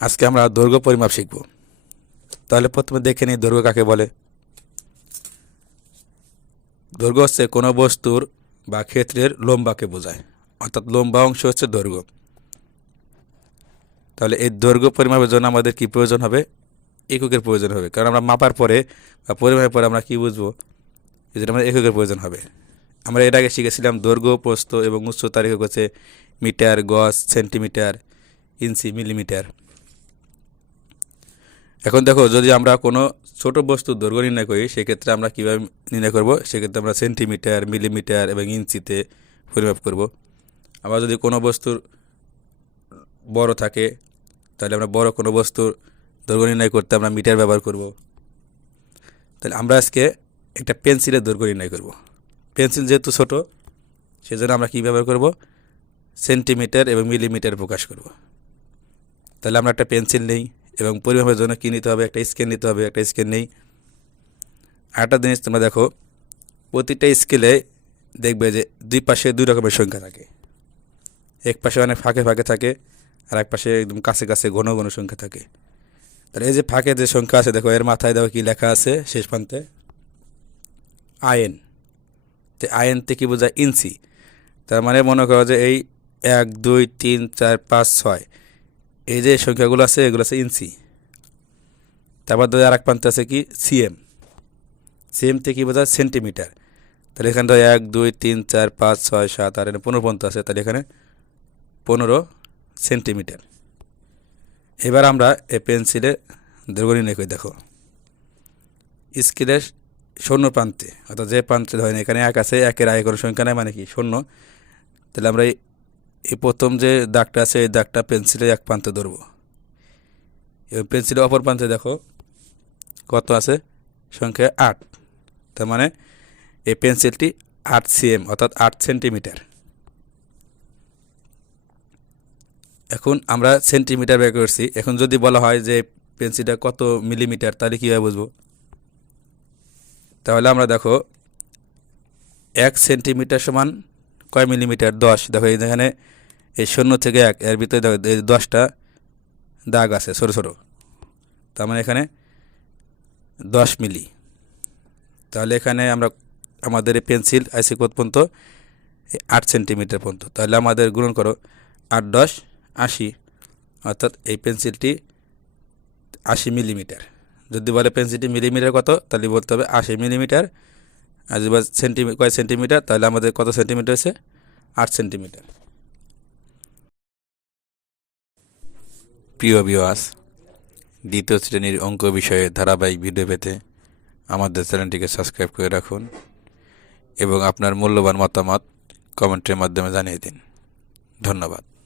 আজকে আমরা দৈর্ঘ্য পরিমাপ শিখব। তাহলে প্রথমে দেখে নিই দৈর্ঘ্য কাকে বলে। দৈর্ঘ্য হচ্ছে কোনো বস্তুর বা ক্ষেত্রের লম্বাকে বোঝায়। অর্থাৎ লম্বা অংশ হচ্ছে দৈর্ঘ্য। তাহলে এই দৈর্ঘ্য পরিমাপের জন্য আমাদের কি প্রয়োজন হবে? এককের প্রয়োজন হবে। কারণ আমরা মাপার পরে বা পরিমাপের পরে আমরা কি বুঝব? এই জন্য আমাদের এককের প্রয়োজন হবে। আমরা এর আগে শিখেছিলাম দৈর্ঘ্য, প্রস্থ এবং উচ্চতার একক হচ্ছে মিটার, গজ, সেন্টিমিটার, ইঞ্চি, মিলিমিটার। এখন দেখো, যদি আমরা কোনো ছোট বস্তুর দৈর্ঘ্য নির্ণয় করি, সেক্ষেত্রে আমরা কীভাবে নির্ণয় করব? সেক্ষেত্রে আমরা সেন্টিমিটার, মিলিমিটার এবং ইঞ্চিতে পরিমাপ করব। আবার যদি কোনো বস্তুর বড় থাকে, তাহলে আমরা বড় কোনো বস্তুর দৈর্ঘ্য নির্ণয় করতে আমরা মিটার ব্যবহার করব। তাহলে আমরা আজকে একটা পেন্সিলের দৈর্ঘ্য নির্ণয় করব। পেন্সিল যেহেতু ছোট, সেজন্য আমরা কী ব্যবহার করব? সেন্টিমিটার এবং মিলিমিটার প্রকাশ করব। তাহলে আমরা একটা পেন্সিল নেই। এবং পরিমাপের জন্য কী নিতে হবে, একটা স্কেল নিতে হবে, একটা স্কেল নেই। আরেকটা জিনিস তোমরা দেখো, প্রতিটা স্কেলে দেখবে যে দুই পাশে দুই রকমের সংখ্যা থাকে। এক পাশে অনেক ফাঁকে ফাঁকে থাকে, আর এক পাশে একদম কাছে কাছে ঘন ঘন সংখ্যা থাকে। তাহলে এই যে ফাঁকে যে সংখ্যা আছে, দেখো এর মাথায় দেখো কী লেখা আছে শেষ প্রান্তে? আয়েন তো আয়েন থেকে বোঝায়? ইঞ্চি। তার মানে মনে করো যে এই এক, দুই, তিন, চার, পাঁচ, ছয়। এই যে সংখ্যাগুলো আছে, এগুলো আছে ইঞ্চি। তারপর ধরো আর এক প্রান্তে আছে কি? সিএম। সিএম থেকে কী বোঝায়? সেন্টিমিটার। তাহলে এখানে ধরো এক, দুই, তিন, চার, পাঁচ, ছয়, সাত, আট, এখানে পনেরো পর্যন্ত আছে, তাহলে এখানে পনেরো সেন্টিমিটার। এবার আমরা এই পেন্সিলে দৈর্ঘ্য নির্ণয় করি, দেখো। স্কেলের শূন্য প্রান্তে, অর্থাৎ যে প্রান্তে ধরেন এখানে এক আছে, একের আগে কোনো সংখ্যা নাই মানে কি? শূন্য। তাহলে আমরা এই প্রথম যে দাগটা আছে, এই দাগটা পেন্সিলের এক প্রান্তে ধরবো। এবং পেন্সিলের অপর প্রান্তে দেখো, কত আছে? সংখ্যা আট। তার মানে এই পেন্সিলটি আট সিএম অর্থাৎ আট সেন্টিমিটার। এখন আমরা সেন্টিমিটার বের করছি। এখন যদি বলা হয় যে পেন্সিলটা কত মিলিমিটার, তাহলে কীভাবে বুঝব? তাহলে আমরা দেখো, এক সেন্টিমিটার সমান কয় মিলিমিটার? দশ। দেখো এখানে এই শূন্য থেকে এক, এর ভিতরে দশটা দাগ আছে ছোটো ছোটো তার মানে এখানে দশ মিলি। তাহলে এখানে আমরা, আমাদের এই পেন্সিল আইসি কত পর্যন্ত? আট সেন্টিমিটার পর্যন্ত। তাহলে আমাদের গ্রহণ করো, আট, দশ, আশি। অর্থাৎ এই পেন্সিলটি আশি মিলিমিটার। যদি বলে পেন্সিলটি মিলিমিটার কত, তাহলে বলতে হবে আশি মিলিমিটার। আর যদি সেন্টিমি, কয় সেন্টিমিটার, তাহলে আমাদের কত সেন্টিমিটার আছে আট সেন্টিমিটার। প্রিয় বিওয়াস দ্বিতীয় শ্রেণির অঙ্ক বিষয়ে ধারাবাহিক ভিডিও পেতে আমাদের চ্যানেলটিকে সাবস্ক্রাইব করে রাখুন এবং আপনার মূল্যবান মতামত কমেন্টের মাধ্যমে জানিয়ে দিন। ধন্যবাদ।